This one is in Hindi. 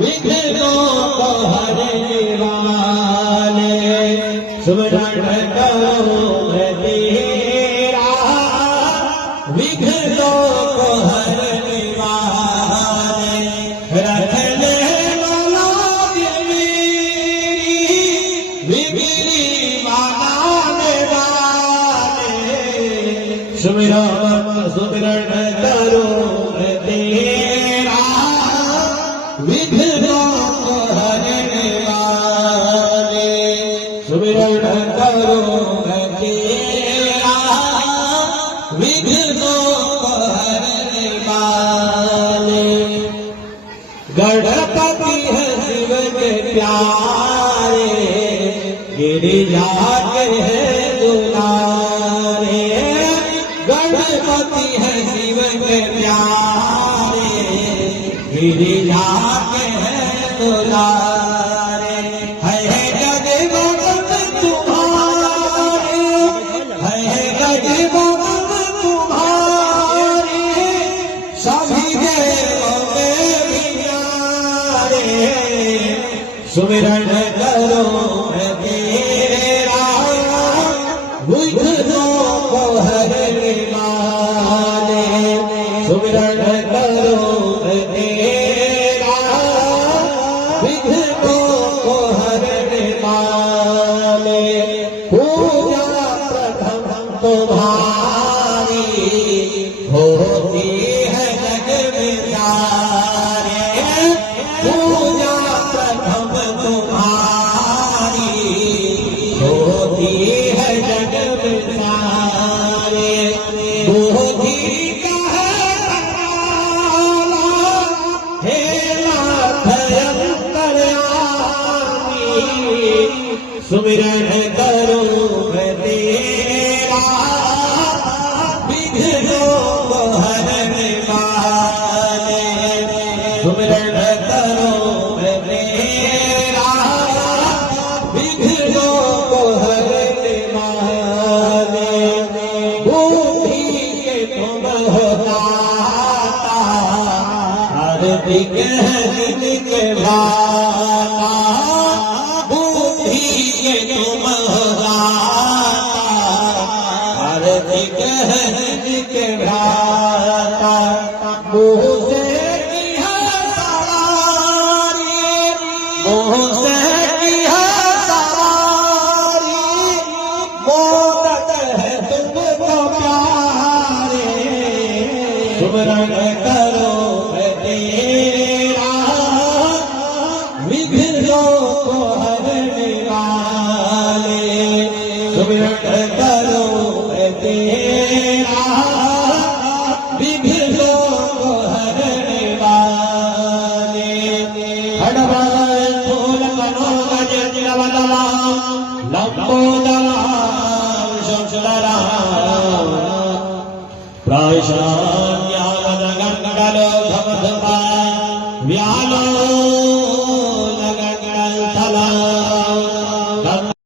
विघ्नों को हरने वाले सुमरण करो मैं तेरा विघ्नों को हरने वाले रख ले वाला विगिरी माने वाले सुमरण करो मैं तेरा विघ्नों को हरने वाले सुमिरन करो मैं तेरा विघ्नों को हरने वाले गणपति है शिव के प्यारे गिरिजा के है दुलारे गणपति है शिव के प्यारे गिरिजा के है दुलारे है गजबन तुम्हारे है गजबन तुम्हारे सभी देवों में प्यारे सुमिरन करो मैं तेरा विघ्नों को हरने वाले सुमिरन करो मैं तेरा विघ्नों को हरने वाले पूजा प्रथम तुम्हारी होती है जग में सारे पूजा प्रथम तुम्हारी होती है जग में सारे बुद्धि का हे सुमिरन करो मैं तेरा विघ्नों को हरने वाले सुमिरन करो मैं तेरा विघ्नों को हरने वाले बुद्धि के तुम होता हार्दिक है जिनके भाता के तुम हार्दिक है जिनके भ्राता मोह से किया सवारी मोह से किया सवारी मोदक है तुमको प्यारे सुमरन करो मैं तेरा विघ्नों को हरने वाले सुमिरन करो मैं तेरा विघ्नों को हरने वाले हड़बड़ फूल मनोगज लवलवा लंबोदरा शंशरा प्राशान्यावदगंडलो धमधमा व्यालो